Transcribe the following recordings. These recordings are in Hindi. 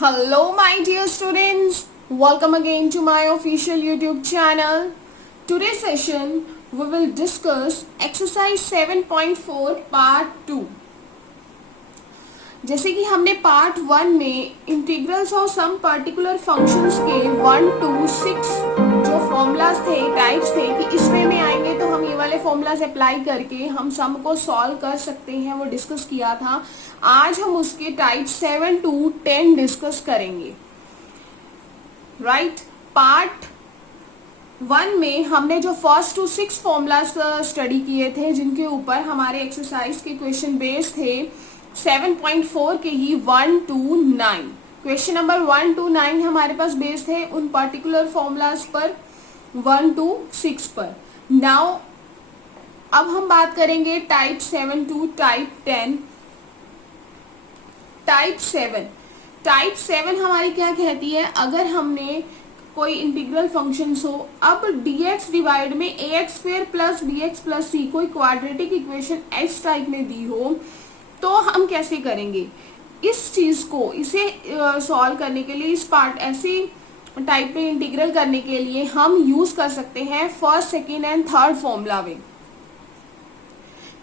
Hello, my dear students. Welcome again to my official YouTube channel. Today's session we will discuss exercise 7.4 part 2. जैसे कि हमने पार्ट 1 में integrals of some particular functions के 1 to 6 जो फॉर्मूलाज थे, टाइप्स थे कि इस वे में आएंगे तो हम ये वाले फॉर्मूलाज अप्लाई करके हम सम को सॉल्व कर सकते हैं, वो डिस्कस किया था। आज हम उसके टाइप 7 to 10 डिस्कस करेंगे। राइट, पार्ट 1 में हमने जो फर्स्ट टू 6 फॉर्मूलाज स्टडी किए थे, जिनके ऊपर हमारे एक्सरसाइज के क्वेश्चन बेस्ड थे 7.4 के ही 1 to 9। क्वेश्चन नंबर 1 to 9 हमारे पास बेस्ड है उन पर्टिकुलर फॉर्मूलाज पर 1 to 6 पर। नाउ अब हम बात करेंगे टाइप 7 to टाइप 10। टाइप 7 हमारी क्या कहती है, अगर हमने कोई इंटीग्रल फंक्शन हो, अब dx डिवाइड में ax square plus bx plus c कोई क्वाड्रेटिक इक्वेशन x टाइप में दी हो, तो हम कैसे करेंगे इस चीज को। इसे सॉल्व करने के लिए, इस पार्ट ऐसी टाइप में इंटीग्रल करने के लिए हम यूज कर सकते हैं first, second and third formula वे।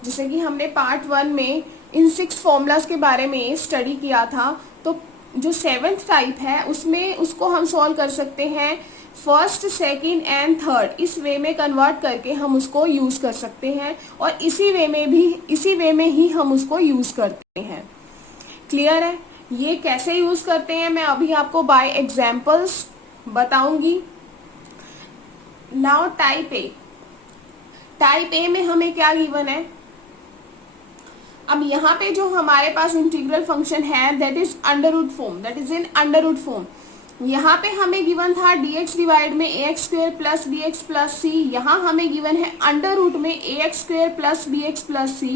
जैसे कि हमने पार्ट 1 में इन 6 फॉर्मूलाज के बारे में स्टडी किया था, तो जो 7th टाइप है उसमें उसको हम सॉल्व कर सकते हैं फर्स्ट, सेकेंड एंड थर्ड, इस वे में कन्वर्ट करके हम उसको यूज कर सकते हैं, और इसी वे में ही हम उसको यूज करते हैं। क्लियर है? ये कैसे यूज करते हैं मैं अभी आपको बाय एग्जांपल्स बताऊंगी। नाउ टाइप ए में हमें क्या गिवन है, अब यहाँ पे जो हमारे पास इंटीग्रल फंक्शन है that is under root form, that is in under root form. यहाँ पे हमें गिवन था dx डिवाइड में ax square plus bx plus c, यहाँ हमें गिवन है अंडर रूट में ax square plus bx plus c।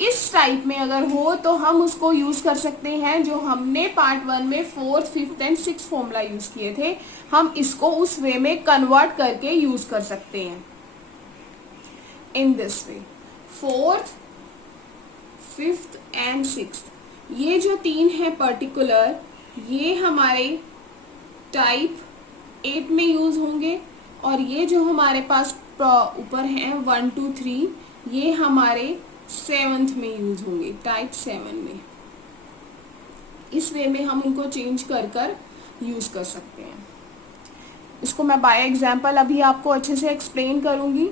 इस टाइप में अगर हो तो हम उसको यूज कर सकते हैं जो हमने पार्ट 1 में 4th, 5th and 6th formula use किए थे, हम इसको उस वे में कन्वर्ट करके यूज कर सकते हैं in this way. 4th, 5th and 6th ये जो 3 है पर्टिकुलर, ये हमारे टाइप 8 में यूज होंगे, और ये जो हमारे पास ऊपर हैं 1 to 3 ये हमारे 7th में यूज होंगे, टाइप 7 में। इस वे में हम उनको चेंज कर यूज कर सकते हैं। इसको मैं बाय एग्जांपल अभी आपको अच्छे से एक्सप्लेन करूंगी।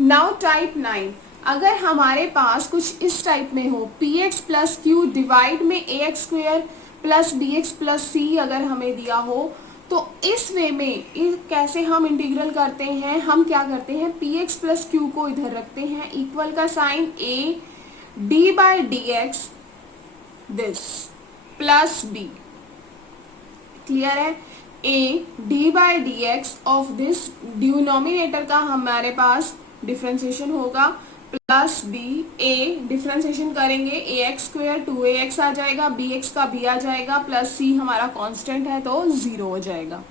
नाउ टाइप 9, अगर हमारे पास कुछ इस टाइप में हो px प्लस क्यू डिवाइड में ax square plus bx plus c अगर हमें दिया हो, तो इस वे में कैसे हम इंटीग्रल करते हैं, हम क्या करते हैं px प्लस क्यू को इधर रखते हैं, इक्वल का sign a d by d x this plus b। Clear है? a d by d x of this denominator का हमारे पास डिफ्रेंसिएशन होगा, प्लस b, a डिफ्रेंसिएशन करेंगे ax स्क्वायर 2ax आ जाएगा, bx का b आ जाएगा, प्लस c हमारा कांस्टेंट है तो 0 हो जाएगा।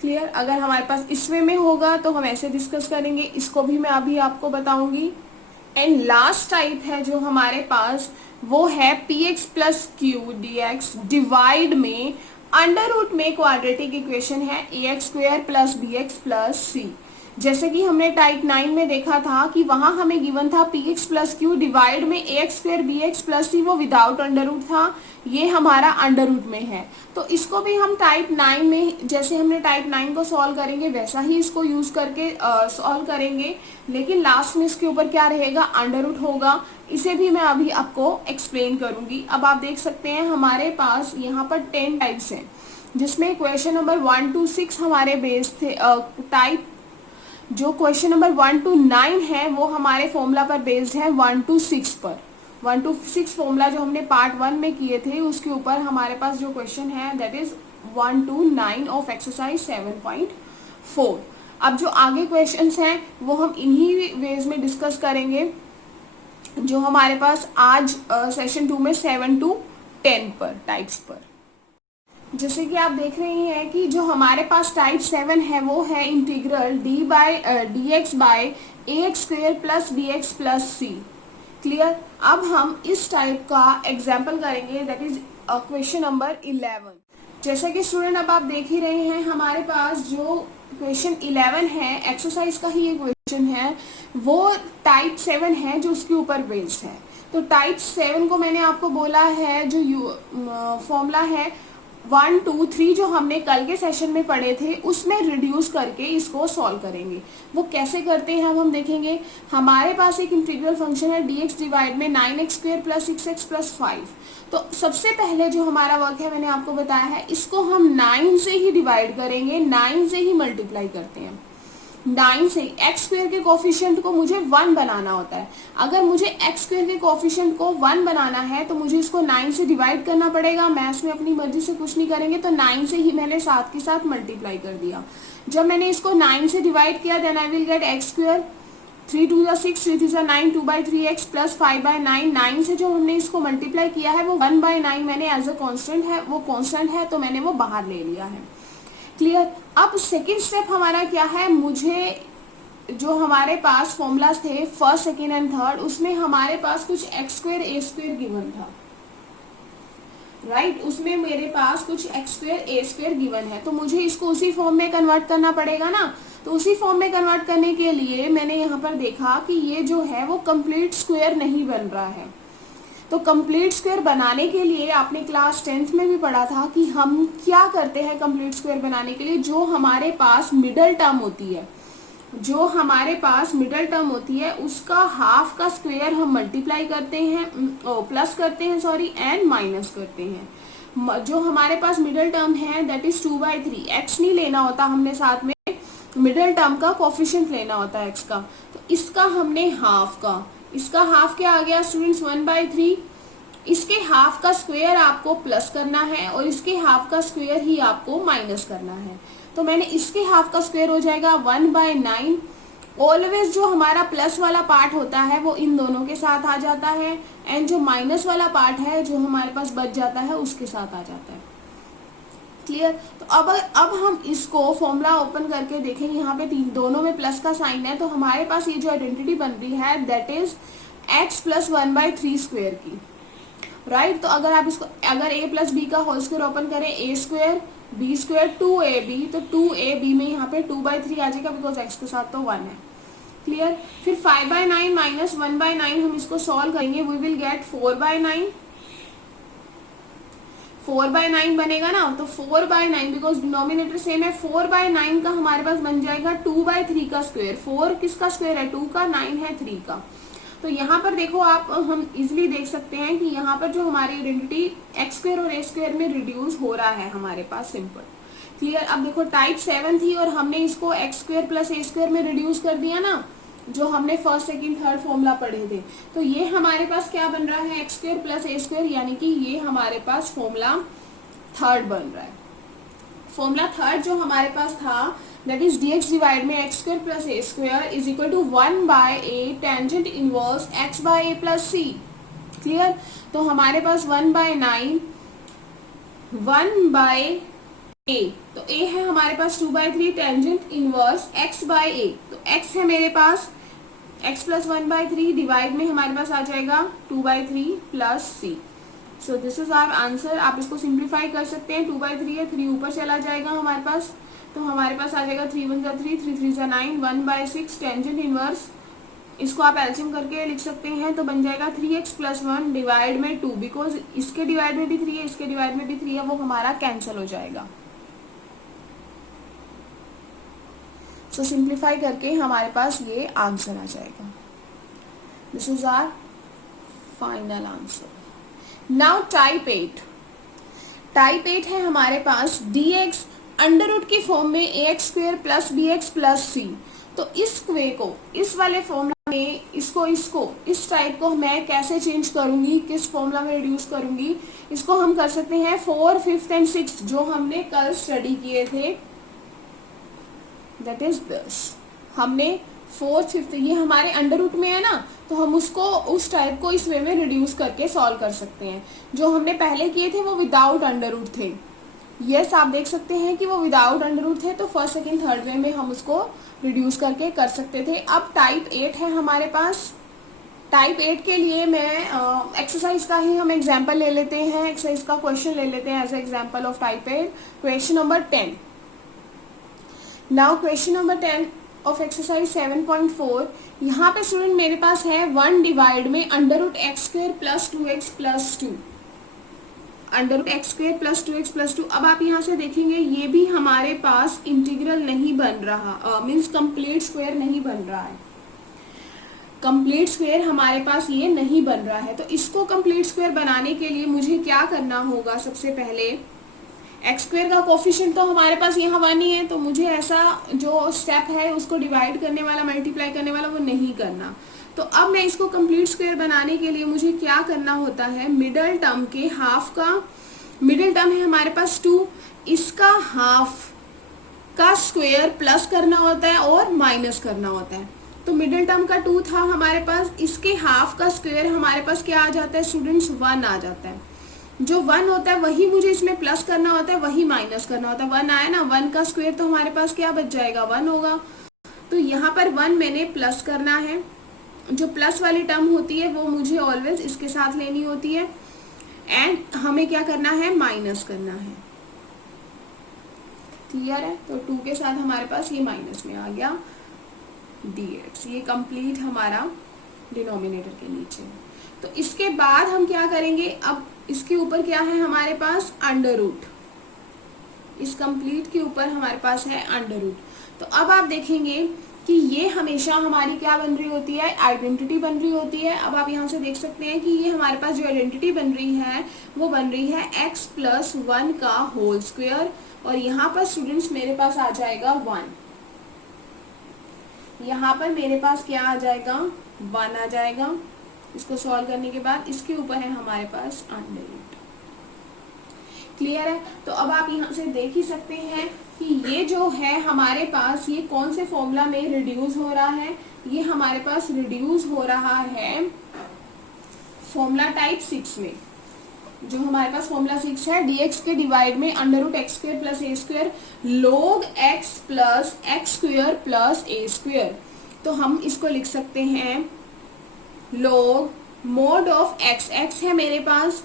क्लियर? अगर हमारे पास इस वे में होगा तो हम ऐसे डिस्कस करेंगे, इसको भी मैं अभी आपको बताऊंगी। एंड लास्ट टाइप है जो हमारे पास, वो है px plus Q dx divide में अंडर रूट में क्वाड्रेटिक इक्वेशन है ax square plus bx plus c। जैसे कि हमने टाइप 9 में देखा था कि वहां हमें गिवन था px प्लस क्यू डिवाइड में ax square bx plus c, वो विदाउट अंडर रूट था, ये हमारा अंडर रूट में है। तो इसको भी हम टाइप 9 में, जैसे हमने टाइप 9 को सॉल्व करेंगे वैसा ही इसको यूज करके सॉल्व करेंगे, लेकिन लास्ट में इसके ऊपर क्या रहेगा, अंडर रूट होगा। इसे भी मैं अभी आपको एक्सप्लेन करूंगी। अब आप देख सकते हैं हमारे पास यहाँ पर 10 टाइप्स हैं, जिसमें क्वेश्चन नंबर 1 to 6 हमारे बेस थे। टाइप जो क्वेश्चन नंबर 1 to 9 है वो हमारे फॉर्मूला पर बेस्ड है 1 to 6 पर। 1 to 6 फॉर्मूला जो हमने पार्ट 1 में किए थे उसके ऊपर हमारे पास जो क्वेश्चन है that is 1 to 9 of exercise 7.4। अब जो आगे क्वेश्चंस हैं वो हम इन्हीं वेज में डिस्कस करेंगे जो हमारे पास आज सेशन 2 में 7 to 10 पर टाइप्स पर। जैसे कि आप देख रहे हैं कि जो हमारे पास टाइप 7 है वो है integral d x by a x square plus b x plus c. Clear? अब हम इस टाइप का एग्जाम्पल करेंगे, दैट इज क्वेश्चन नंबर 11। जैसा कि स्टूडेंट अब आप देख ही रहे हैं, हमारे पास जो क्वेश्चन 11 है, एक्सरसाइज का ही ये क्वेश्चन है, वो टाइप 7 है जो उसके ऊपर बेस्ड है। तो टाइप 7 को मैंने आपको बोला है, जो फॉर्मूला है 1 2 3 जो हमने कल के सेशन में पढ़े थे, उसमें रिड्यूस करके इसको सॉल्व करेंगे। वो कैसे करते हैं अब हम देखेंगे। हमारे पास एक इंटीग्रल फंक्शन है dx डिवाइड में 9x² प्लस 6x प्लस 5। तो सबसे पहले जो हमारा वर्क है, मैंने आपको बताया है, इसको हम 9 से ही डिवाइड करेंगे, 9 से ही मल्टीप्लाई करते हैं। 9 से x² के कोफिशिएंट को मुझे 1 बनाना होता है। अगर मुझे x² के कोफिशिएंट को 1 बनाना है तो मुझे इसको 9 से डिवाइड करना पड़ेगा। मैथ्स में अपनी मर्जी से कुछ नहीं करेंगे, तो 9 से ही मैंने साथ के साथ मल्टीप्लाई कर दिया। जब मैंने इसको 9 से डिवाइड किया, then I will get x², 3 2 6, 3 3 9, 2/3x plus 5/9। 9 से जो हमने इसको मल्टीप्लाई किया है वो 1/9 मैंने एज अ कांस्टेंट है, वो कांस्टेंट है, तो मैंने वो बाहर ले लिया है। क्लियर। अब सेकेंड स्टेप हमारा क्या है, मुझे जो हमारे पास फॉर्मूलाज थे फर्स्ट, सेकेंड एंड थर्ड, उसमें हमारे पास कुछ x² a² गिवन था, राइट। उसमें मेरे पास कुछ x² a² गिवन है, तो मुझे इसको उसी फॉर्म में कन्वर्ट करना पड़ेगा ना। तो उसी फॉर्म में कन्वर्ट करने के लिए मैंने यहाँ पर देखा कि ये जो है वो कंप्लीट स्क्वायर नहीं बन रहा है। तो कंप्लीट स्क्वायर बनाने के लिए आपने क्लास 10th में भी पढ़ा था कि हम क्या करते हैं कंप्लीट स्क्वायर बनाने के लिए। जो हमारे पास मिडल टर्म होती है, जो हमारे पास मिडल टर्म होती है, उसका हाफ का स्क्वायर हम मल्टीप्लाई करते हैं, प्लस करते हैं सॉरी, एंड माइनस करते हैं। जो हमारे पास मिडल टर्म है दैट इज 2/3। एक्स नहीं लेना होता हमने, साथ में मिडल टर्म का कोफिशिएंट लेना होता है एक्स का। तो इसका हमने हाफ का, इसका हाफ क्या आ गया स्टूडेंट्स, 1/3। इसके हाफ का स्क्वायर आपको प्लस करना है और इसके हाफ का स्क्वायर ही आपको माइनस करना है। तो मैंने इसके हाफ का स्क्वायर हो जाएगा 1/9। ऑलवेज जो हमारा प्लस वाला पार्ट होता है वो इन दोनों के साथ आ जाता है, एंड जो माइनस वाला पार्ट है जो हमारे पास बच जाता है उसके साथ आ जाता है। क्लियर। तो अब हम इसको फॉर्मूला ओपन करके देखेंगे, यहाँ पे दोनों में प्लस का साइन है, तो हमारे पास ये जो आइडेंटिटी बन रही है that is x plus 1/3 square की, राइट। तो अगर आप इसको, अगर a प्लस बी का होल स्क्वायर ओपन करें, a² b² 2ab, तो 2ab में यहाँ पे 2/3 आ जाएगा, बिकॉज x के साथ तो 1 है। क्लियर। फिर 5/9 माइनस 1/9 हम इसको सॉल्व करेंगे, वी विल गेट 4/9। 4/9 बनेगा ना, तो 4/9 बिकॉज डिनोमिनेटर सेम है, 4/9 का हमारे पास बन जाएगा 2/3 का स्क्वायर। 4 किसका स्क्वायर है, 2 का, 9 है 3 का। तो यहाँ पर देखो आप, हम इजिली देख सकते हैं कि यहाँ पर जो हमारी आइडेंटिटी x² और a² में रिड्यूस हो रहा है हमारे पास, सिंपल। क्लियर। अब देखो टाइप 7 थी और हमने इसको x² प्लस a² में रिड्यूस कर दिया ना, जो हमने फर्स्ट सेकंड थर्ड फॉर्मूला पढ़े थे। तो ये हमारे पास क्या बन रहा है, x² प्लस a², यानी कि ये हमारे पास फॉर्मूला थर्ड बन रहा है। फॉर्मूला थर्ड जो हमारे पास था दैट इज dx डिवाइड में x² plus a² is equal to 1/a tangent inverse x/a plus c। Clear. तो हमारे पास 1/9, 1/a, तो a है हमारे पास 2/3 टेंजेंट इनवर्स x/a। तो x है मेरे पास x प्लस 1/3 डिवाइड में हमारे पास आ जाएगा 2/3 plus c। So this is our answer. आप इसको सिंप्लीफाई कर सकते हैं, 2/3 है, 3 ऊपर चला जाएगा हमारे पास, तो हमारे पास आ जाएगा 3 1 3, 3 3 9, 1/6 टेंजेंट इनवर्स। इसको आप एलसीएम करके लिख सकते हैं, तो बन जाएगा 3x प्लस 1 डिवाइड में 2, बिकॉज इसके डिवाइड में भी 3 है, इसके डिवाइड में भी 3 है, वो हमारा कैंसिल हो जाएगा। सो सिंप्लीफाई करके हमारे पास ये आंसर आ जाएगा। This is our final answer. Now type 8। Type 8 है हमारे पास dx अंडर रूट की फॉर्म में ax² plus bx plus c। तो इस वे को, इस वाले फॉर्मूला में इसको इस टाइप को मैं कैसे चेंज करूंगी, किस फॉर्मूला में रिड्यूस करूंगी, इसको हम कर सकते हैं 4, 5th एंड 6th जो हमने कल स्टडी किए थे, दैट इज दिस। हमने 4th 5th, ये हमारे अंडर रूट में है ना, तो हम उसको उस टाइप को इस वे में रिड्यूस करके सॉल्व कर सकते हैं। जो हमने पहले किए थे वो विदाउट अंडर रूट थे। यस, आप देख सकते हैं कि वो विदाउट अंडर रूट थे, तो फर्स्ट सेकंड थर्ड वे में हम उसको रिड्यूस करके कर सकते थे। अब टाइप 8 है हमारे पास, टाइप 8 के लिए मैं एक्सरसाइज का ही हम एग्जाम्पल ले लेते हैं, एक्सरसाइज का क्वेश्चन ले लेते हैं as example of type 8. Question number 10. Now question number 10 of exercise 7.4. यहाँ पे स्टूडेंट मेरे पास है 1 डिवाइड में under root x square plus 2x plus 2, under root x square plus 2x plus 2. अब आप यहाँ से देखेंगे ये भी हमारे पास इंटीग्रल नहीं बन रहा, मीन्स कंप्लीट स्क्वायर नहीं बन रहा है, कंप्लीट स्क्वायर हमारे पास ये नहीं बन रहा है. तो इसको कंप्लीट स्क्वायर बनाने के लिए मुझे क्या करना होगा, सबसे पहले एक्स स्क्वायर का कोफिशिएंट तो हमारे पास यहाँ 1 ही है, तो मुझे ऐसा जो स्टेप है उसको डिवाइड करने वाला, मल्टीप्लाई करने वाला वो नहीं करना. तो अब मैं इसको कंप्लीट स्क्वायर बनाने के लिए मुझे क्या करना होता है, मिडल टर्म के हाफ का, मिडल टर्म है हमारे पास 2, इसका हाफ का स्क्वायर प्लस करना होता है और माइनस करना होता है. तो मिडिल टर्म का 2 था हमारे पास, इसके हाफ का स्क्वायर हमारे पास क्या आ जाता है स्टूडेंट्स, 1 आ जाता है. जो 1 होता है वही मुझे इसमें प्लस करना होता है, वही माइनस करना होता है. 1 आया ना, 1 का स्क्वायर तो हमारे पास क्या बच जाएगा, 1 होगा. तो यहाँ पर 1 मैंने प्लस करना है, जो प्लस वाली टर्म होती है वो मुझे ऑलवेज इसके साथ लेनी होती है, एंड हमें क्या करना है, माइनस करना है. क्लियर है. तो 2 के साथ हमारे पास ये माइनस में आ गया dx, ये कंप्लीट हमारा डिनोमिनेटर के नीचे. तो इसके बाद हम क्या करेंगे, अब इसके ऊपर क्या है हमारे पास, अंडर रूट. इस कंप्लीट के ऊपर हमारे पास है अंडर रूट. तो अब आप देखेंगे कि ये हमेशा हमारी क्या बन रही होती है, आइडेंटिटी बन रही होती है. अब आप यहाँ से देख सकते हैं कि ये हमारे पास जो आइडेंटिटी बन रही है वो बन रही है x प्लस 1 का होल स्क्वायर, और यहाँ पर स्टूडेंट्स मेरे पास आ जाएगा 1. यहाँ पर मेरे पास क्या आ जाएगा, 1 आ जाएगा. इसको सॉल्व करने के बाद इसके ऊपर है हमारे पास अंडर रूट. क्लियर है. तो अब आप यहाँ से देख ही सकते हैं कि ये जो है हमारे पास, ये कौन से फॉर्मूला में रिड्यूस हो रहा है, ये हमारे पास रिड्यूस हो रहा है फॉर्मूला टाइप 6 में. जो हमारे पास फॉर्मूला 6 है, dx के डिवाइड में under root x square plus a square log x plus x square plus a square. तो हम इसको लिख सकते हैं log mod of x, x है मेरे पास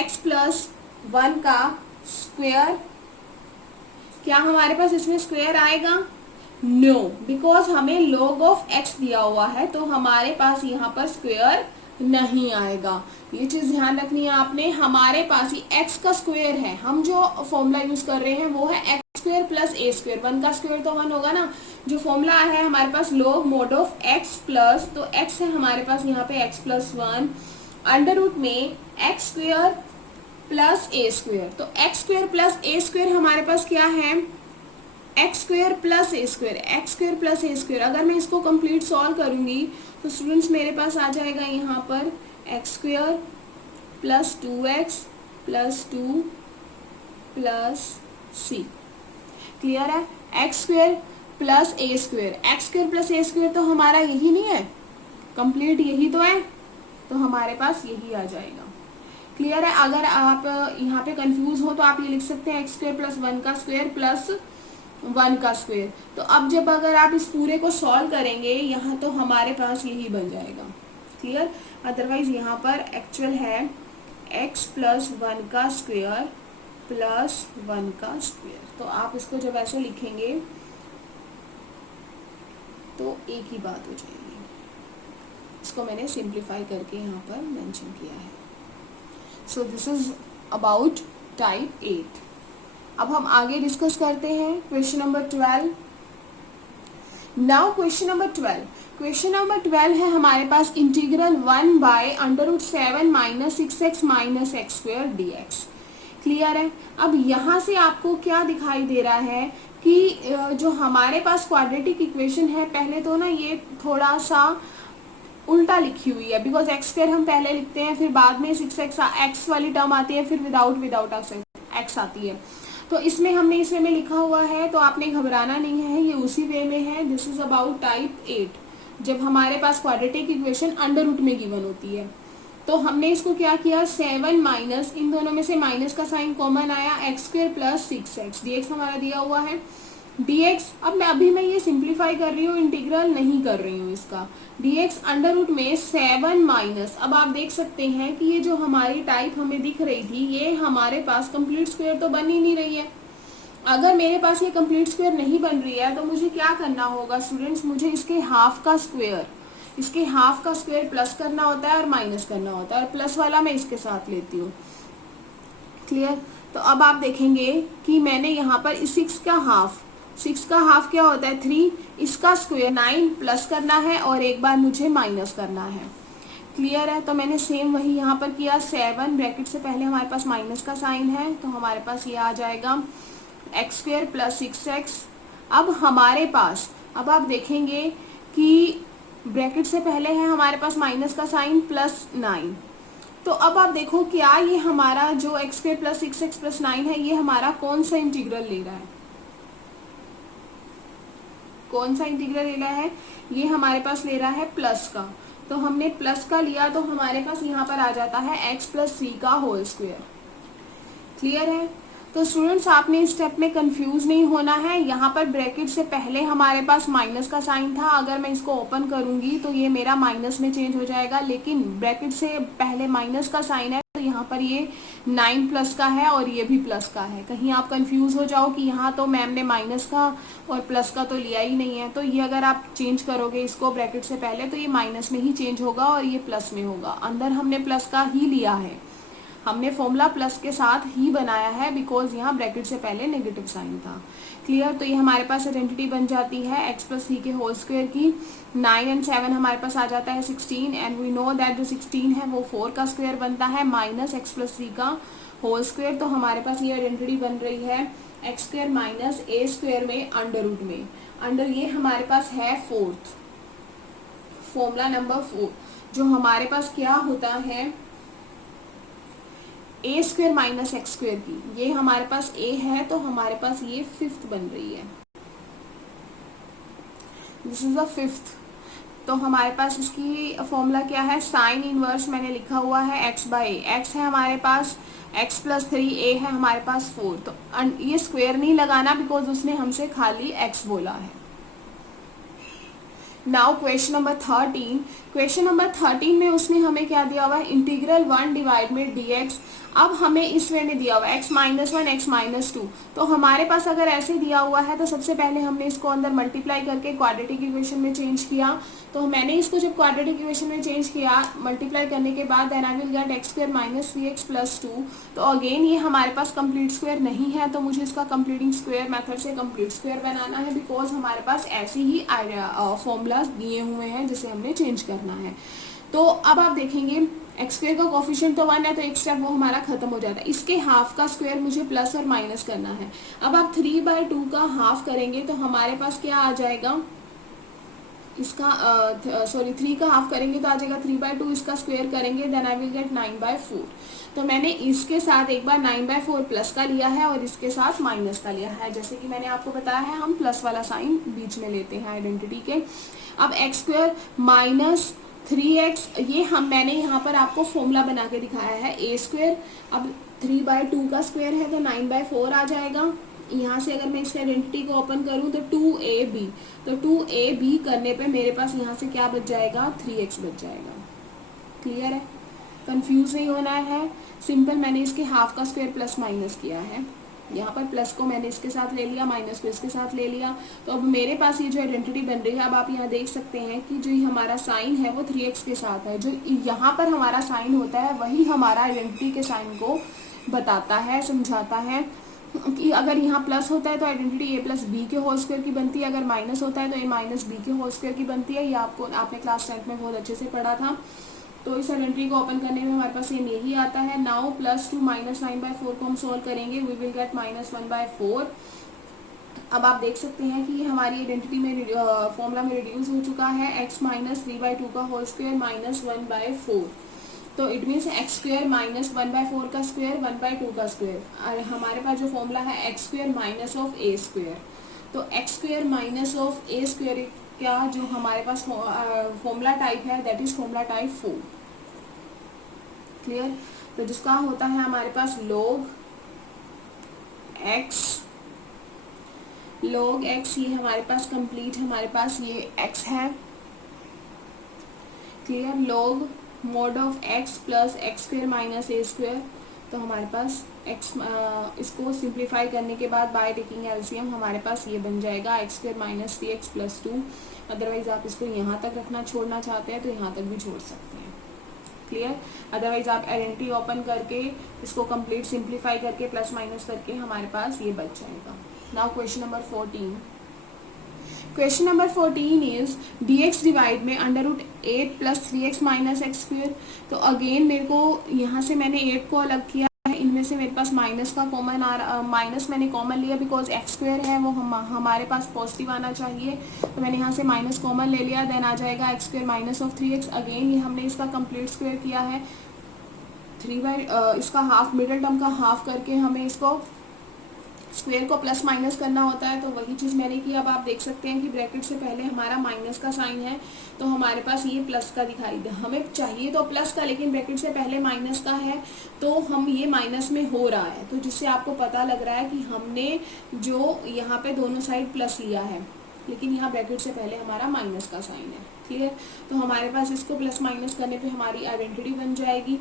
x प्लस 1 का स्क्वायर. क्या हमारे पास इसमें स्क्वायर आएगा, नो, बिकॉज हमें log ऑफ x दिया हुआ है, तो हमारे पास यहाँ पर स्क्वायर नहीं आएगा. ये चीज ध्यान रखनी है आपने. हमारे पास ही x का स्क्वायर है, हम जो फॉर्मूला यूज कर रहे हैं वो है x square plus a square. 1 का स्क्वायर तो 1 होगा ना. जो फॉर्मूला है हमारे पास log mod of x plus, तो x है हमारे पास यहाँ पे x प्लस 1 अंडर रूट में x square plus a square. तो x square plus a square हमारे पास क्या है, x square plus a square, x square plus a square. अगर मैं इसको कंप्लीट सॉल्व करूंगी तो स्टूडेंट्स मेरे पास आ जाएगा यहाँ पर x square plus 2x plus 2 plus c. Clear है. X square plus a square, x square plus a square तो हमारा यही नहीं है, कंप्लीट यही तो है, तो हमारे पास यही आ जाएगा. क्लियर है. अगर आप यहाँ पे कंफ्यूज हो तो आप ये लिख सकते हैं एक्स स्क्वायर प्लस 1 का स्क्वायर प्लस 1 का स्क्वायर. तो अब जब अगर आप इस पूरे को सॉल्व करेंगे यहाँ, तो हमारे पास यही बन जाएगा. क्लियर. अदरवाइज यहाँ पर एक्चुअल है x प्लस 1 का स्क्वायर प्लस 1 का स्क्वायर. तो आप इसको जब ऐसे लिखेंगे तो एक ही बात हो जाएगी. इसको मैंने सिंप्लीफाई करके यहाँ पर मेंशन किया है. So this is about type 8. अब हम आगे डिस्कस करते हैं question number 12. Now question number 12. Question number 12 है हमारे पास integral 1 by under root 7 minus 6x minus x square dx. Clear है. अब यहाँ से आपको क्या दिखाई दे रहा है कि जो हमारे पास क्वाड्रेटिक इक्वेशन है, पहले तो ना ये थोड़ा सा उल्टा लिखी हुई है, बिकॉज एक्स स्क्वायर हम पहले लिखते हैं, फिर बाद में 6x एक्स वाली टर्म आती है, फिर विदाउट एक्स आती है. तो इसमें हमने इस वे में लिखा हुआ है, तो आपने घबराना नहीं है, ये उसी वे में है. दिस इज अबाउट टाइप 8, जब हमारे पास क्वाड्रेटिक इक्वेशन अंडर रूट में गिवन होती है. तो हमने इसको क्या किया, 7 माइनस, इन दोनों में से माइनस का साइन कॉमन आया, x square plus 6x dx हमारा दिया हुआ है. dx, अब मैं ये सिंप्लीफाई कर रही हूँ, इंटीग्रल नहीं कर रही हूँ इसका। dx अंडर रूट में 7 माइनस, अब आप देख सकते हैं कि ये जो हमारी टाइप हमें दिख रही थी, ये हमारे पास कंप्लीट स्क्वायर तो बन ही नहीं रही है। अगर मेरे पास ये कंप्लीट स्क्वायर नहीं बन रही है तो मुझे क्या करना होगा स्टूडेंट्स, मुझे इसके हाफ का स्क्वायर प्लस करना होता है और माइनस करना होता है, और प्लस वाला मैं इसके साथ लेती हूँ। क्लियर? तो अब आप देखेंगे कि मैंने यहाँ पर 6 का हाफ क्या होता है 3, इसका स्क्वायर 9 प्लस करना है और एक बार मुझे माइनस करना है। क्लियर है? तो मैंने सेम वही यहाँ पर किया। 7 ब्रैकेट से पहले हमारे पास माइनस का साइन है तो हमारे पास ये आ जाएगा एक्स स्क्वायर प्लस 6x। अब आप देखेंगे कि ब्रैकेट से पहले है हमारे पास माइनस का साइन प्लस 9। तो अब आप देखो क्या ये हमारा जो x square plus 6x plus 9 है, ये हमारा कौन सा इंटीग्रल ले रहा है? ये हमारे पास ले रहा है प्लस का। तो हमने प्लस का लिया तो हमारे पास यहाँ पर आ जाता है एक्स प्लस 3 का होल स्क्वायर। क्लियर है? तो स्टूडेंट्स आपने इस स्टेप में कंफ्यूज नहीं होना है। यहाँ पर ब्रैकेट से पहले हमारे पास माइनस का साइन था, अगर मैं इसको ओपन करूंगी तो ये मेरा माइनस में चेंज हो जाएगा, लेकिन ब्रैकेट से पहले माइनस का साइन है तो यहाँ पर ये 9 प्लस का है और ये भी प्लस का है। कहीं आप कंफ्यूज हो जाओ कि यहाँ तो मैम ने माइनस का और प्लस का तो लिया ही नहीं है, तो ये अगर आप चेंज करोगे इसको ब्रैकेट से पहले तो ये माइनस में ही चेंज होगा और ये प्लस में होगा। अंदर हमने प्लस का ही लिया है, हमने फॉर्मूला प्लस के साथ ही बनाया है बिकॉज यहाँ ब्रैकेट से पहले नेगेटिव साइन था। क्लियर? तो ये हमारे पास आइडेंटिटी बन जाती है एक्स प्लस 3 के होल स्क्वायर की। 9 और 7 हमारे पास आ जाता है 16 एंड वी नो दैट जो 16 है वो 4 का स्क्वायर बनता है माइनस एक्स प्लस 3 का होल स्क्वायर। तो हमारे पास ये आइडेंटिटी बन रही है x square minus a square में अंडर रूट में। अंडर ये हमारे पास है फोर्थ, फॉर्मूला नंबर 4, जो हमारे पास क्या होता है a square minus x square की। ये हमारे पास ए है तो हमारे पास ये फिफ्थ बन रही है, दिस इज द फिफ्थ। तो हमारे पास इसकी फॉर्मूला क्या है, साइन इनवर्स मैंने लिखा हुआ है एक्स बाई ए। एक्स है हमारे पास एक्स प्लस 3, ए है हमारे पास 4। तो ये स्क्वायर नहीं लगाना बिकॉज उसने हमसे खाली एक्स बोला है। नाउ क्वेश्चन नंबर 13 में उसने हमें क्या दिया हुआ है, इंटीग्रल 1 डिवाइड में dx। अब हमें इस वे में दिया हुआ है x-1 x-2। तो हमारे पास अगर ऐसे दिया हुआ है तो सबसे पहले हमने इसको अंदर मल्टीप्लाई करके क्वाड्रेटिक इक्वेशन में चेंज किया। तो मैंने इसको जब क्वाड्रेटिक इक्वेशन में चेंज किया मल्टीप्लाई करने के बाद then I will get x square minus 3x plus 2। तो अगेन ये हमारे पास कंप्लीट स्क्वायर नहीं है तो मुझे इसका कंप्लीटिंग स्क्वायर मेथड से कंप्लीट स्क्वायर बनाना है बिकॉज हमारे पास ऐसे ही फॉर्मूलाज दिए हुए हैं जिसे हमने चेंज करना है। तो अब आप देखेंगे एक्स स्क्वायर का कोफिशिएंट तो 1 है तो एक स्टेप वो हमारा खत्म हो जाता है। इसके हाफ का स्क्वायर मुझे प्लस और माइनस करना है। अब आप 3/2 का हाफ करेंगे तो हमारे पास क्या आ जाएगा, इसका 3 का हाफ करेंगे तो आ जाएगा 3/2। इसका स्क्वायर करेंगे देन आई विल गेट 9/4। तो मैंने इसके साथ एक बार 9/4 प्लस का लिया है और इसके साथ माइनस का लिया है। जैसे कि मैंने आपको बताया है हम प्लस वाला साइन बीच में लेते हैं आइडेंटिटी के। अब एक्स स्क्वायर माइनस 3x, ये मैंने यहाँ पर आपको फॉर्मूला बना के दिखाया है ए स्क्वायर। अब 3/2 का स्क्वायर है तो 9/4 आ जाएगा। यहाँ से अगर मैं इसकी आइडेंटिटी को ओपन करूँ तो 2ab, तो 2ab करने पे मेरे पास यहाँ से क्या बच जाएगा, 3x बच जाएगा। क्लियर है? कंफ्यूज नहीं होना है, सिंपल मैंने इसके हाफ का स्क्वायर प्लस माइनस किया है। यहाँ पर प्लस को मैंने इसके साथ ले लिया, माइनस को इसके साथ ले लिया। तो अब मेरे पास ये जो आइडेंटिटी बन रही है, अब आप यहाँ देख सकते हैं कि जो हमारा साइन है वो 3x के साथ है। जो यहाँ पर हमारा साइन होता है वही हमारा आइडेंटिटी के साइन को बताता है, समझाता है कि अगर यहाँ प्लस होता है तो आइडेंटिटी a प्लस बी के होल स्क्वायर की बनती है, अगर माइनस होता है तो a माइनस बी के होल स्क्वायर की बनती है। ये आपने क्लास 10 में बहुत अच्छे से पढ़ा था। तो इस आइडेंटिटी को ओपन करने में हमारे पास सेम यही आता है। नाउ +2 माइनस 9/4 को हम सोल्व करेंगे, वी विल गेट -1/4। अब आप देख सकते हैं कि ये हमारी आइडेंटिटी में फॉर्मूला में रिड्यूस हो चुका है, x माइनस 3/2 का होल स्क्वायर माइनस 1/4। तो it means x square minus 1/4 का स्क्वायर 1/2 का स्क्वायर। और हमारे पास जो फॉर्मूला है x square minus of a square. तो x square minus of a square क्या जो हमारे पास फॉर्मूला टाइप है that is formula type 4। Clear? तो जिसका होता है हमारे पास log x, log x, ये हमारे पास कंप्लीट हमारे पास ये x है, clear. log mod of x plus x square minus a square, तो हमारे पास x, इसको सिंप्लीफाई करने के बाद बाय टेकिंग एलसीएम हमारे पास ये बन जाएगा x square minus 3x plus 2। Otherwise आप इसको यहाँ तक रखना छोड़ना चाहते हैं तो यहाँ तक भी छोड़ सकते हैं, क्लियर। अदरवाइज आप आइडेंटिटी ओपन करके इसको कंप्लीट सिंप्लीफाई करके प्लस माइनस करके हमारे पास ये बच जाएगा। Now question number 14। Question number 14 is dx divide में under root 8 plus 3x minus x square. तो अगेन मेरे को यहाँ से मैंने 8 को अलग किया है, इनमें से मेरे पास माइनस का कॉमन माइनस मैंने कॉमन लिया बिकॉज एक्स स्क्वेयर है वो हमारे पास पॉजिटिव आना चाहिए, तो मैंने यहाँ से माइनस कॉमन ले लिया। देन आ जाएगा x square minus of 3x। Again ये हमने इसका कंप्लीट स्क्वेयर किया है, 3 इसका हाफ, मिडिल टर्म का हाफ करके हमें इसको स्क्वेयर को प्लस माइनस करना होता है, तो वही चीज़ मैंने की। अब आप देख सकते हैं कि ब्रैकेट से पहले हमारा माइनस का साइन है, तो हमारे पास ये प्लस का दिखाई दे, हमें चाहिए तो प्लस का, लेकिन ब्रैकेट से पहले माइनस का है तो हम ये माइनस में हो रहा है, तो जिससे आपको पता लग रहा है कि हमने जो यहाँ पे दोनों साइड प्लस लिया है, लेकिन यहाँ ब्रैकेट से पहले हमारा माइनस का साइन है, क्लियर। तो हमारे पास इसको प्लस माइनस करने पे हमारी आइडेंटिटी बन जाएगी।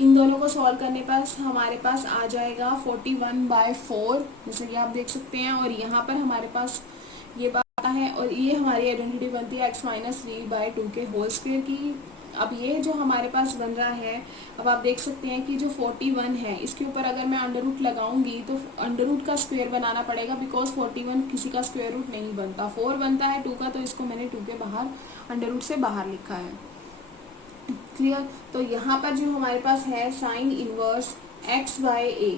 इन दोनों को सॉल्व करने पास हमारे पास आ जाएगा 41/4, जैसे कि आप देख सकते हैं। और यहाँ पर हमारे पास ये बात है और ये हमारी आइडेंटिटी बनती है x माइनस 3/2 के होल स्क्वेयर की। अब ये जो हमारे पास बन रहा है, अब आप देख सकते हैं कि जो 41 है इसके ऊपर अगर मैं अंडर रूट लगाऊंगी तो अंडर रूट का स्क्वायर बनाना पड़ेगा, बिकॉज 41 किसी का स्क्वायर रूट नहीं बनता, 4 बनता है 2 का, तो इसको मैंने 2 के बाहर अंडर रूट से बाहर लिखा है, क्लियर। तो यहाँ पर जो हमारे पास है साइन इनवर्स x/a,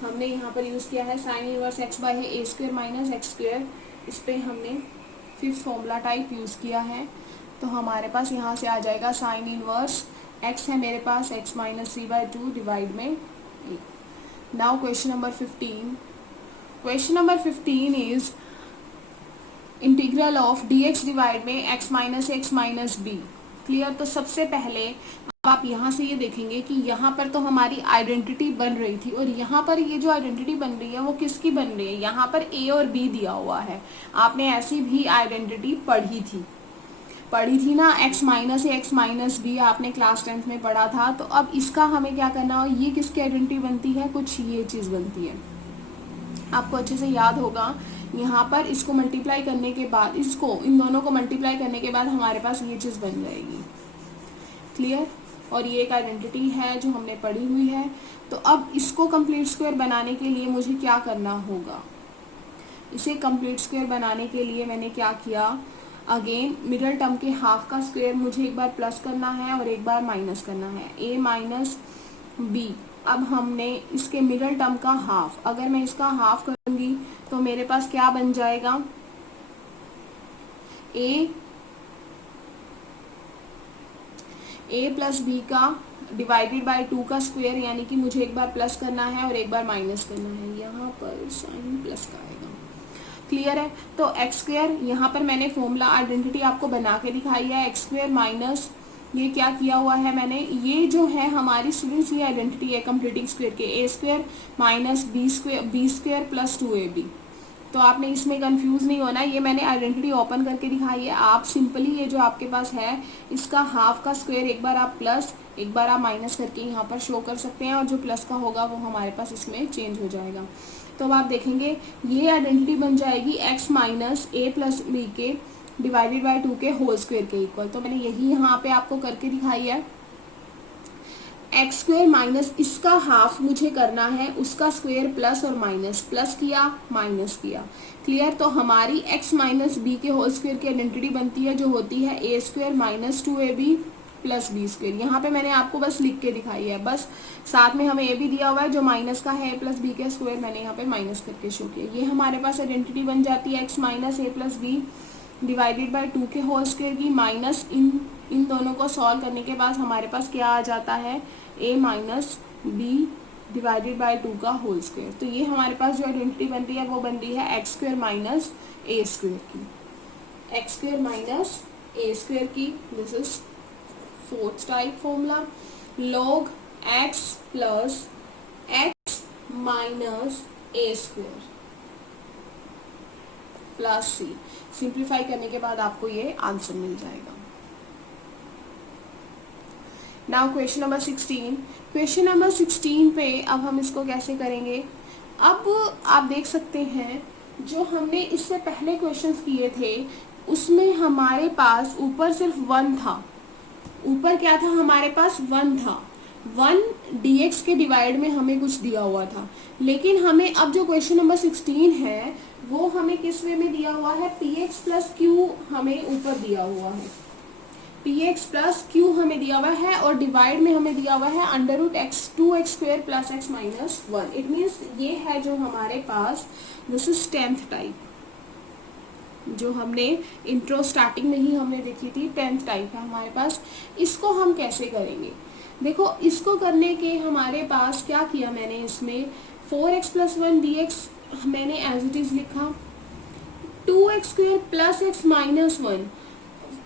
हमने यहाँ पर यूज़ किया है sine inverse x/a square minus x square. इस पर हमने फिफ्थ फॉर्मूला टाइप यूज़ किया है, तो हमारे पास यहाँ से आ जाएगा साइन इनवर्स x है मेरे पास x माइनस 3/2 डिवाइड में a। Now question number 15। Question number 15 is integral of dx divide में x minus x minus b, clear. तो सबसे पहले अब आप यहाँ से ये देखेंगे कि यहाँ पर तो हमारी आइडेंटिटी बन रही थी, और यहाँ पर ये जो आइडेंटिटी बन रही है वो किसकी बन रही है, यहाँ पर a और b दिया हुआ है। आपने ऐसी भी आइडेंटिटी पढ़ी थी ना, x माइनस ए एक्स माइनस बी, आपने क्लास 10th में पढ़ा था। तो अब इसका हमें क्या करना हो, ये किसकी आइडेंटिटी बनती है, कुछ ये चीज़ बनती है, आपको अच्छे से याद होगा। यहाँ पर इसको मल्टीप्लाई करने के बाद, इसको इन दोनों को मल्टीप्लाई करने के बाद हमारे पास ये चीज़ बन जाएगी, क्लियर। और ये एक आइडेंटिटी है जो हमने पढ़ी हुई है। तो अब इसको कंप्लीट स्क्वायर बनाने के लिए मुझे क्या करना होगा, इसे कंप्लीट स्क्वायर बनाने के लिए मैंने क्या किया, अगेन मिडिल टर्म के हाफ का स्क्वायर मुझे एक बार प्लस करना है और एक बार माइनस करना है, a माइनस बी। अब हमने इसके मिडिल टर्म का हाफ, अगर मैं इसका हाफ करूँगी तो मेरे पास क्या बन जाएगा, a प्लस बी का डिवाइडेड बाय 2 का स्क्वायर, यानी कि मुझे एक बार प्लस करना है और एक बार माइनस करना है, यहाँ पर साइन प्लस का आएगा, क्लियर है। तो एक्स स्क्वायर, यहाँ पर मैंने फॉर्मूला आइडेंटिटी आपको बना के दिखाई है, एक्स स्क्वायर माइनस ये क्या किया हुआ है मैंने, ये जो है हमारी स्टूडेंट्स ये आइडेंटिटी है कंप्लीटिंग स्क्वायर के, a square minus b square plus 2ab। तो आपने इसमें कंफ्यूज नहीं होना, ये मैंने आइडेंटिटी ओपन करके दिखाई है। आप सिंपली ये जो आपके पास है इसका हाफ का स्क्वायर एक बार आप प्लस एक बार आप माइनस करके यहाँ पर शो कर सकते हैं, और जो प्लस का होगा वो हमारे पास इसमें चेंज हो जाएगा। तो अब आप देखेंगे ये आइडेंटिटी बन जाएगी x minus a plus b के डिवाइडेड बाय 2 के होल स्क्वायर के इक्वल। तो मैंने यही यहाँ पे आपको करके दिखाई है, एक्स स्क्वायर माइनस इसका हाफ मुझे करना है, उसका स्क्वायर प्लस और माइनस, प्लस किया माइनस किया, क्लियर। तो हमारी x माइनस बी के होल स्क्वायर की आइडेंटिटी बनती है जो होती है a square minus 2ab plus b square. यहाँ पे मैंने आपको बस लिख के दिखाई है, बस साथ में हमें ए भी दिया हुआ है जो माइनस का है, प्लस बी के स्क्वायर मैंने यहाँ पे माइनस करके शो किया। ये हमारे पास आइडेंटिटी बन जाती है x minus a plus b divided by 2 के होल स्क्वायर की, माइनस इन दोनों को सॉल्व करने के बाद हमारे पास क्या आ जाता है, a minus b divided by 2 का होल स्क्वायर। तो ये हमारे पास जो आइडेंटिटी बनती है वो बनती है x square minus a square की, x square minus a square की। This is fourth type formula, log x plus x minus a square, plus c. Simplify करने के बाद आपको ये आंसर मिल जाएगा। Now question number 16। Question number 16 पे अब हम इसको कैसे करेंगे, अब आप देख सकते हैं जो हमने इससे पहले क्वेश्चंस किए थे उसमें हमारे पास ऊपर सिर्फ 1 था। ऊपर क्या था हमारे पास 1 था। 1 dx के डिवाइड में हमें कुछ दिया हुआ था, लेकिन हमें अब जो क्वेश्चन नंबर 16 है वो हमें किस वे में दिया हुआ है, px प्लस क्यू हमें ऊपर दिया हुआ है, px प्लस क्यू हमें दिया हुआ है और डिवाइड में हमें दिया हुआ है under root x 2x square plus x minus 1। It means ये है जो हमारे पास दिस इज 10th टाइप, जो हमने इंट्रो स्टार्टिंग में ही हमने देखी थी 10th टाइप है हमारे पास। इसको हम कैसे करेंगे, देखो इसको करने के हमारे पास क्या किया मैंने, इसमें 4x प्लस 1 dx मैंने एज इट इज लिखा, 2x square plus x minus 1।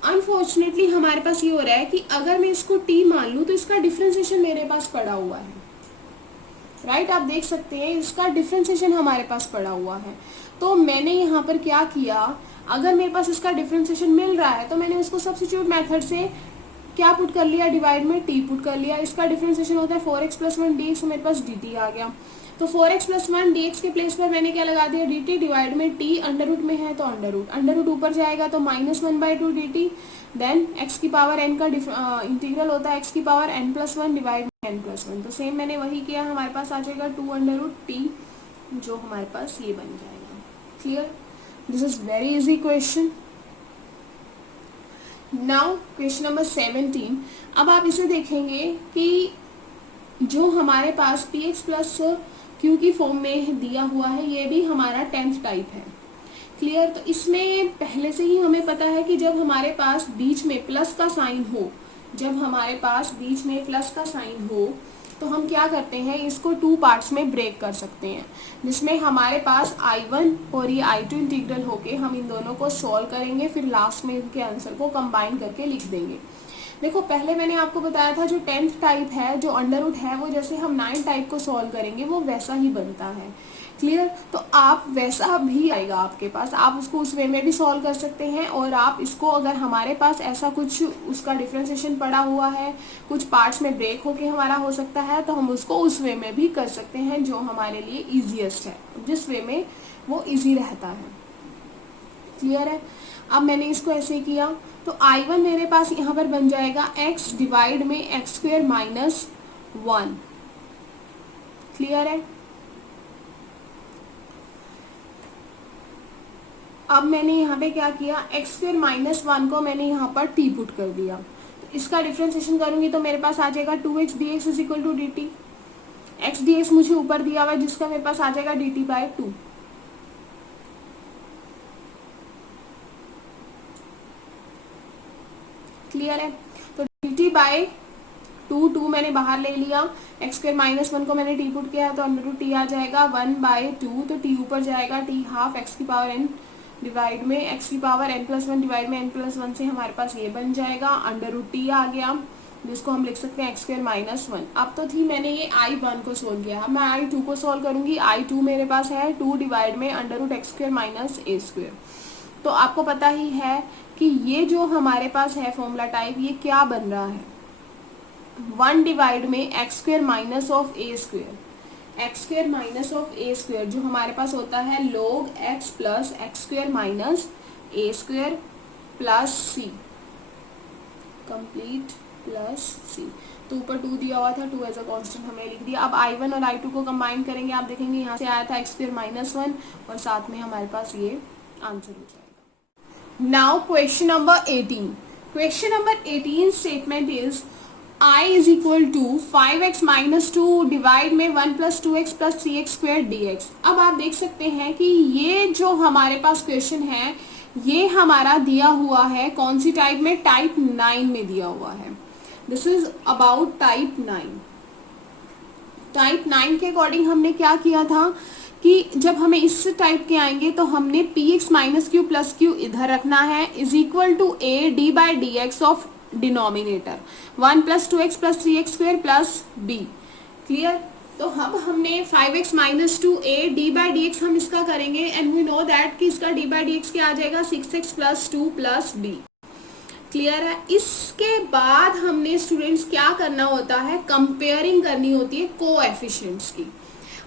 Unfortunately हमारे पास ये हो रहा है कि अगर मैं इसको t मान लूँ तो इसका डिफ्रेंसिएशन मेरे पास पड़ा हुआ है, राइट आप देख सकते हैं इसका डिफ्रेंसिएशन हमारे पास पड़ा हुआ है। तो मैंने यहाँ पर क्या किया, अगर मेरे पास इसका डिफ्रेंसिएशन मिल रहा है तो मैंने उसको सब्स्टिट्यूट मेथड से क्या पुट कर लिया, डिवाइड में t पुट कर लिया। इसका डिफ्रेंसिएशन होता है 4x प्लस 1 dx, मेरे पास dt आ गया। तो 4x प्लस 1 dx के प्लेस पर मैंने क्या लगा दिया, dt डिवाइड में t अंडर रूट में है तो अंडर रूट ऊपर जाएगा तो -1/2 dt। देन x की पावर n का इंटीग्रल होता है x की पावर n+1 डिवाइड में n+1। तो सेम मैंने वही किया, हमारे पास आ जाएगा 2 अंडर रूट t, जो हमारे पास ये बन जाएगा। Clear, this is very easy question. Now question number 17। अब आप इसे देखेंगे कि जो हमारे पास px प्लस क्यू की फॉर्म में दिया हुआ है ये भी हमारा 10th टाइप है। क्लियर, तो इसमें पहले से ही हमें पता है कि जब हमारे पास बीच में प्लस का साइन हो, जब हमारे पास बीच में प्लस का साइन हो तो हम क्या करते हैं, इसको 2 पार्ट्स में ब्रेक कर सकते हैं, जिसमें हमारे पास I1 और ये I2 इंटीग्रल होके हम इन दोनों को सॉल्व करेंगे, फिर लास्ट में इनके आंसर को कंबाइन करके लिख देंगे। देखो पहले मैंने आपको बताया था जो 10th टाइप है, जो अंडर रूट है, वो जैसे हम 9 टाइप को सॉल्व करेंगे वो वैसा ही बनता है। क्लियर, तो आप वैसा भी आएगा आपके पास, आप उसको उस वे में भी सॉल्व कर सकते हैं। और आप इसको अगर हमारे पास ऐसा कुछ उसका डिफ्रेंसिएशन पड़ा हुआ है, कुछ पार्ट्स में ब्रेक होके हमारा हो सकता है, तो हम उसको उस वे में भी कर सकते हैं जो हमारे लिए ईजीएस्ट है, जिस वे में वो ईजी रहता है। क्लियर है, अब मैंने इसको ऐसे किया तो I1 मेरे पास यहाँ पर बन जाएगा x डिवाइड में एक्स स्क्वेयर माइनस 1। क्लियर है, अब मैंने यहाँ पे क्या किया, एक्स स्क्वेयर माइनस 1 को मैंने यहाँ पर t पुट कर दिया। तो इसका डिफ्रेंसिएशन करूंगी तो मेरे पास आ जाएगा 2x dx is equal to dt। x dx मुझे ऊपर दिया हुआ है जिसका मेरे पास आ जाएगा dt/2। क्लियर है, तो dt/2 मैंने बाहर ले लिया, एक्स स्क्वेयर माइनस 1 को मैंने t पुट किया तो अंडर रूट t आ जाएगा 1/2, तो t ऊपर जाएगा, t हाफ एक्स की पावर n डिवाइड में एक्स की पावर n+1 डिवाइड में n+1 से हमारे पास ये बन जाएगा, अंडर रूट t आ गया, जिसको हम लिख सकते हैं एक्स स्क्वेयर माइनस 1। अब तो थी मैंने ये I1 को सोल्व किया, अब मैं I2 को सोल्व करूंगी। I2 मेरे पास है 2 डिवाइड में under root x square minus a square. तो आपको पता ही है कि ये जो हमारे पास है फॉर्मूला टाइप, ये क्या बन रहा है, 1 डिवाइड में x square minus of a square, x square minus of a square, जो हमारे पास होता है log x plus x square minus a square plus c, complete plus c. तो ऊपर 2 दिया हुआ था, 2 एज अ कांस्टेंट हमने लिख दिया। अब I1 और I2 को कंबाइन करेंगे, आप देखेंगे यहाँ से आया था एक्स स्क्वेयर माइनस 1 और साथ में हमारे पास ये आंसर हो जाएगा। Now question number 18. Question number 18 statement is I is equal to 5x minus 2 divide में 1 plus 2x plus 3x square dx। अब आप देख सकते हैं कि ये जो हमारे पास क्वेश्चन है ये हमारा दिया हुआ है कौन सी टाइप में, टाइप 9 में दिया हुआ है। This is about type 9। Type 9 के अकॉर्डिंग हमने क्या किया था कि जब हमें इस टाइप के आएंगे तो हमने px minus q plus q इधर रखना है, is equal to a d/dx of denominator 1 plus 2x plus 3x square plus b। Clear, तो अब हमने 5x minus 2a d by d x हम इसका करेंगे एंड वी नो दैट कि इसका डी बाई डी एक्स क्या आ जाएगा 6x plus 2 plus b। Clear है। इसके बाद हमने स्टूडेंट्स क्या करना होता है, कंपेयरिंग करनी होती है कोएफिशिएंट्स की।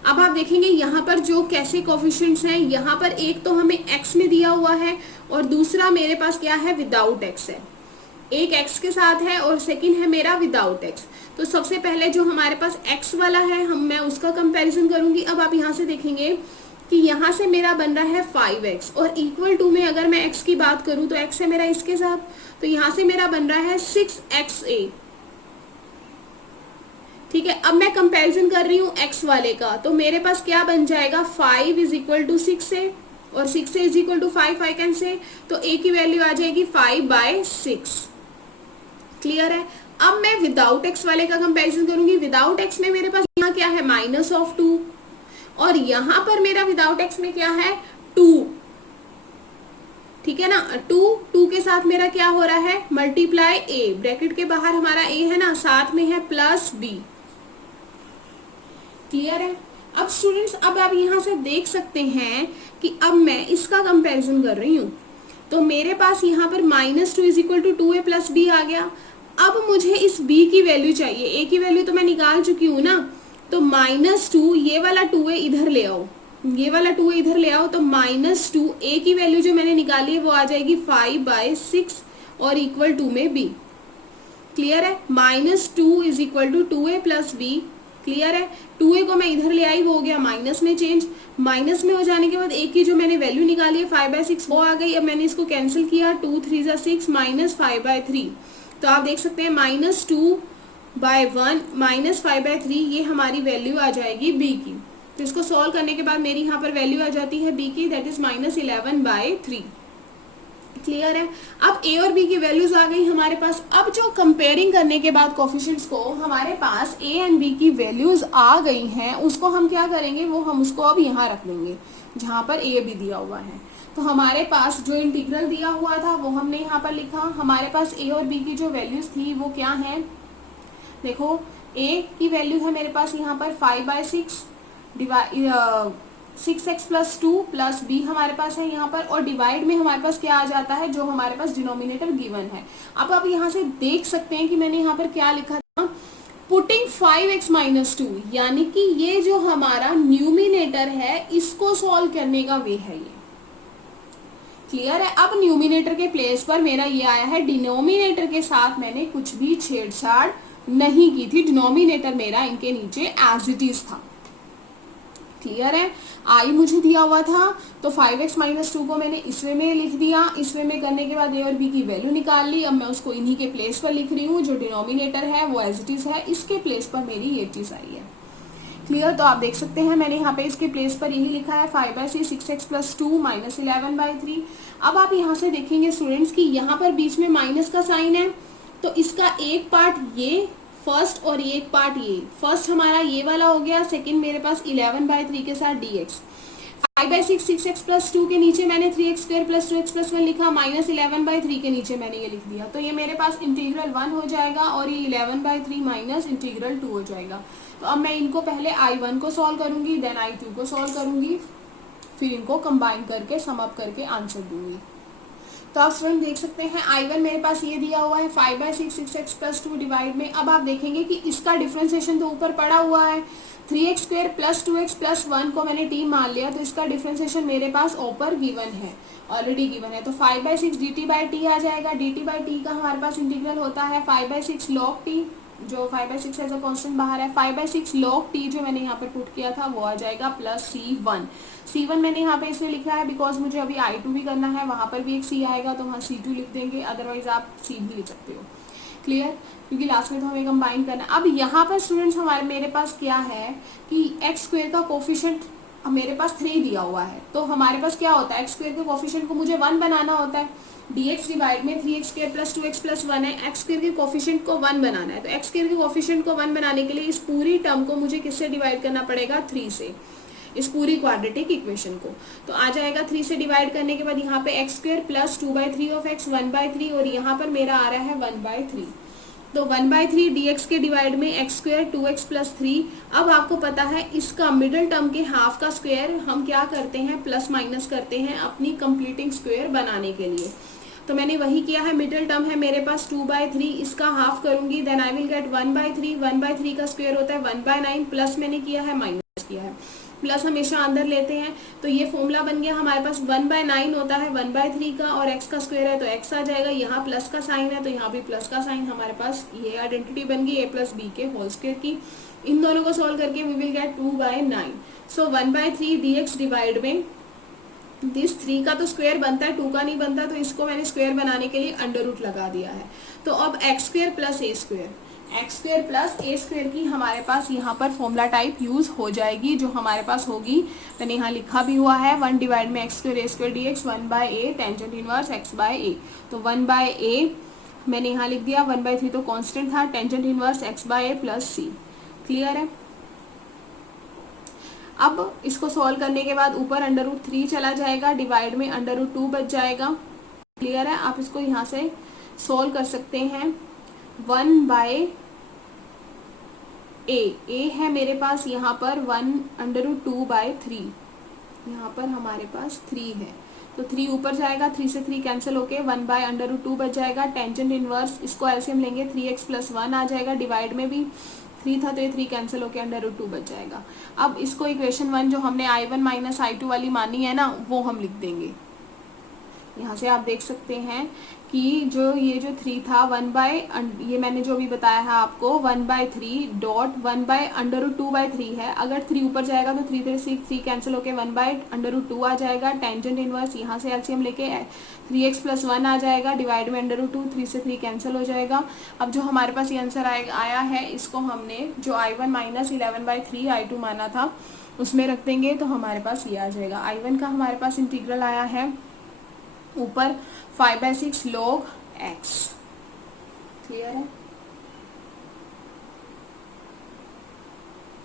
अब आप देखेंगे यहाँ पर जो कैसे कोएफिशिएंट्स हैं, यहाँ पर एक तो हमें x में दिया हुआ है और दूसरा मेरे पास क्या है विदाउट x है। एक x के साथ है और सेकंड है मेरा विदाउट x। तो सबसे पहले जो हमारे पास x वाला है मैं उसका कंपैरिजन करूंगी। अब आप यहाँ से देखेंगे कि यहाँ से मेरा बन रहा है 5x और इक्वल टू में अगर मैं x की बात करूं तो x है मेरा इसके साथ, तो यहाँ से मेरा बन रहा है 6xa। ठीक है। अब मैं कंपैरिजन कर रही हूँ x वाले का, तो मेरे पास क्या बन जाएगा 5 इज इक्वल टू 6a और 6a is equal to 5 I can say, तो a की वैल्यू आ जाएगी 5/6। क्लियर है। अब मैं विदाउट x वाले का कंपैरिजन करूंगी। विदाउट x में मेरे पास यहाँ क्या है -2 और यहाँ पर मेरा विदाउट x में क्या है 2। ठीक है ना, 2 के साथ मेरा क्या हो रहा है मल्टीप्लाई a, ब्रैकेट के बाहर हमारा a है ना, साथ में है प्लस b। क्लियर है। अब स्टूडेंट्स अब आप यहाँ से देख सकते हैं कि अब मैं इसका कंपैरिजन कर रही हूँ, तो मेरे पास यहाँ पर -2 is equal to 2a plus b आ गया। अब मुझे इस b की वैल्यू चाहिए, a की वैल्यू तो मैं निकाल चुकी हूँ ना, तो -2 ये वाला 2a इधर ले आओ, ये वाला 2a इधर ले आओ, तो -2 a की वैल्यू जो मैंने निकाली है वो आ जाएगी 5/6 और इक्वल टू में b। क्लियर है। -2 is equal to 2a plus b। Clear है। 2a को मैं इधर ले आई, वो हो गया माइनस में चेंज, माइनस में हो जाने के बाद a की जो मैंने वैल्यू निकाली है 5/6 वो आ गई। अब मैंने इसको कैंसिल किया, 2 3 6 -5/3, तो आप देख सकते हैं -2/1 -5/3 ये हमारी वैल्यू आ जाएगी b की। तो इसको सॉल्व करने के बाद मेरी यहाँ पर वैल्यू आ जाती है b की, दैट इज -11/3। क्लियर है। अब a और b की वैल्यूज आ गई हमारे पास। अब जो कंपेयरिंग करने के बाद कोफिशिएंट्स को हमारे पास a एंड b की वैल्यूज आ गई हैं, उसको हम क्या करेंगे, वो हम उसको अब यहाँ रख देंगे जहाँ पर a b दिया हुआ है। तो हमारे पास जो इंटीग्रल दिया हुआ था वो हमने यहाँ पर लिखा। हमारे पास a और b की जो वैल्यूज थी वो क्या है, देखो a की वैल्यू है मेरे पास यहाँ पर 5/6 6x प्लस 2 प्लस b हमारे पास है यहाँ पर, और डिवाइड में हमारे पास क्या आ जाता है जो हमारे पास डिनोमिनेटर गिवन है। अब आप यहाँ से देख सकते हैं कि मैंने यहाँ पर क्या लिखा था, पुटिंग 5x माइनस 2, यानी कि ये जो हमारा न्यूमिनेटर है इसको सॉल्व करने का वे है ये। क्लियर है। अब न्यूमिनेटर के प्लेस पर मेरा ये आया है, डिनोमिनेटर के साथ मैंने कुछ भी छेड़छाड़ नहीं की थी, डिनोमिनेटर मेरा इनके नीचे एज इट इज था। क्लियर है। आई मुझे दिया हुआ था तो 5x माइनस 2 को मैंने इस वे में लिख दिया, इस वे में करने के बाद a और b की वैल्यू निकाल ली। अब मैं उसको इन्हीं के प्लेस पर लिख रही हूँ, जो डिनोमिनेटर है वो एज इट इज है, इसके प्लेस पर मेरी ये चीज आई है। क्लियर। तो आप देख सकते हैं मैंने यहाँ पे इसके प्लेस पर यही लिखा है 5/6 6x प्लस 2 -11/3। अब आप यहाँ से देखेंगे स्टूडेंट्स कि यहाँ पर बीच में माइनस का साइन है, तो इसका एक पार्ट ये फर्स्ट और ये एक पार्ट ये, फर्स्ट हमारा ये वाला हो गया, सेकंड मेरे पास 11/3 के साथ dx। 5/6 6x प्लस 2 के नीचे मैंने 3x² प्लस 2x प्लस 1 लिखा, -11/3 के नीचे मैंने ये लिख दिया, तो ये मेरे पास इंटीग्रल 1 हो जाएगा और ये 11/3 माइनस इंटीग्रल 2 हो जाएगा। तो अब मैं इनको पहले I1 को सॉल्व करूंगी, देन I2 को सॉल्व करूंगी, फिर इनको कंबाइन करके सम अप करके आंसर दूंगी। तो आप स्टूडेंट देख सकते हैं I1 मेरे पास ये दिया हुआ है 5/6 6x प्लस 2 डिवाइड में। अब आप देखेंगे कि इसका डिफरेंशिएशन तो ऊपर पड़ा हुआ है, 3x² प्लस 2x प्लस 1 को मैंने t मान लिया, तो इसका डिफरेंशिएशन मेरे पास ऊपर गिवन है, ऑलरेडी गिवन है। तो 5/6 dt/t आ जाएगा, dt/t का हमारे पास इंटीग्रल होता है 5/6 log t, जो 5/6 एज अ कांस्टेंट बाहर है, 5/6 log t जो मैंने यहाँ पे पुट किया था वो आ जाएगा प्लस C1 मैंने यहाँ पे इसलिए लिखा है बिकॉज मुझे अभी I2 भी करना है, वहाँ पर भी एक C आएगा तो वहाँ C2 लिख देंगे, अदरवाइज आप C भी लिख सकते हो। क्लियर, क्योंकि लास्ट में तो हमें कंबाइन करना है। अब यहाँ पर स्टूडेंट्स हमारे मेरे पास क्या है कि x² का कोफिशिएंट मेरे पास 3 दिया हुआ है, तो हमारे पास क्या होता है x² के कोफिशिएंट को मुझे 1 बनाना होता है, dx डिवाइड में 3x² प्लस 2x प्लस 1 है, x² के कोफिशिएंट को 1 बनाना है, तो x² के कोफिशिएंट को 1 बनाने के लिए इस पूरी टर्म को मुझे किससे डिवाइड करना पड़ेगा 3 से, इस पूरी क्वाड्रेटिक इक्वेशन को। तो आ जाएगा 3 से डिवाइड करने के बाद यहाँ पे x² प्लस 2/3 ऑफ x 1/3 और यहाँ पर मेरा आ रहा है 1/3। तो 1/3 dx के डिवाइड में x स्क्वायर 2x प्लस 3। अब आपको पता है इसका मिडिल टर्म के हाफ का स्क्वायर हम क्या करते हैं, प्लस माइनस करते हैं अपनी कंप्लीटिंग स्क्वायर बनाने के लिए। तो मैंने वही किया है, मिडिल टर्म है मेरे पास 2/3, इसका हाफ करूंगी देन आई विल गेट 1/3। 1/3 का स्क्वायर होता है 1/9, प्लस मैंने किया है माइनस किया है, प्लस हमेशा अंदर लेते हैं। तो ये फॉर्मूला बन गया हमारे पास 1/9 होता है 1/3 का, और x का स्क्वायर है तो x आ जाएगा, यहाँ प्लस का साइन है तो यहाँ भी प्लस का साइन। हमारे पास ये आइडेंटिटी बन गई a प्लस बी के होल स्क्वायर की। इन दोनों को सॉल्व करके we will get 2/9। So 1/3 dx divide में दिस 3 का तो स्क्वायर बनता है, 2 का नहीं बनता, तो इसको मैंने स्क्वायर बनाने के लिए अंडर रूट लगा दिया है। तो अब x square plus a square, x square plus a square की हमारे पास यहाँ पर फॉर्मूला टाइप यूज हो जाएगी, जो हमारे पास होगी, मैंने यहाँ लिखा भी हुआ है 1 डिवाइड में x square a square d x 1/a tangent inverse x/a। तो 1/a मैंने यहाँ लिख दिया, 1/3 तो कांस्टेंट था, tangent inverse x/a plus c। Clear है। अब इसको सॉल्व करने के बाद ऊपर √3 चला जाएगा, डिवाइड में √2 बच जाएगा। क्लियर है। आप इसको यहाँ से सॉल्व कर सकते हैं। 1/a है मेरे पास यहाँ पर 1√2/3, यहाँ पर हमारे पास 3 है, तो 3 ऊपर जाएगा, 3 से 3 कैंसिल होके 1/√2 बच जाएगा। टेंजेंट इनवर्स, इसको एलसीएम लेंगे 3x प्लस 1 आ जाएगा, डिवाइड में भी 3 था तो ये 3 कैंसिल होके √2 बच जाएगा। अब इसको इक्वेशन 1 जो हमने I1 माइनस I2 वाली मानी है ना, वो हम लिख देंगे। यहाँ से आप देख सकते हैं कि जो ये जो 3 था ये मैंने जो भी बताया है आपको 1/3 डॉट 1/√2/3 है। अगर 3 ऊपर जाएगा तो 3 कैंसिल होके 1/√2 आ जाएगा। टेंजेंट इनवर्स यहाँ से एलसीएम लेके 3x प्लस 1 आ जाएगा, डिवाइड में √2, 3 से 3 कैंसिल हो जाएगा। अब जो हमारे पास ये आंसर आया है, इसको हमने जो I1 माइनस 11/3 I2 माना था उसमें रख देंगे, तो हमारे पास ये आ जाएगा। I1 का हमारे पास इंटीग्रल आया है ऊपर 5/6 log x। क्लियर है।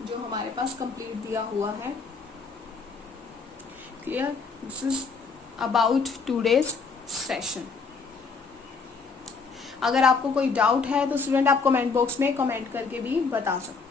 जो हमारे पास कंप्लीट दिया हुआ है। Clear. This is about today's session. अगर आपको कोई डाउट है तो स्टूडेंट आप कमेंट बॉक्स में कमेंट करके भी बता सकते हैं।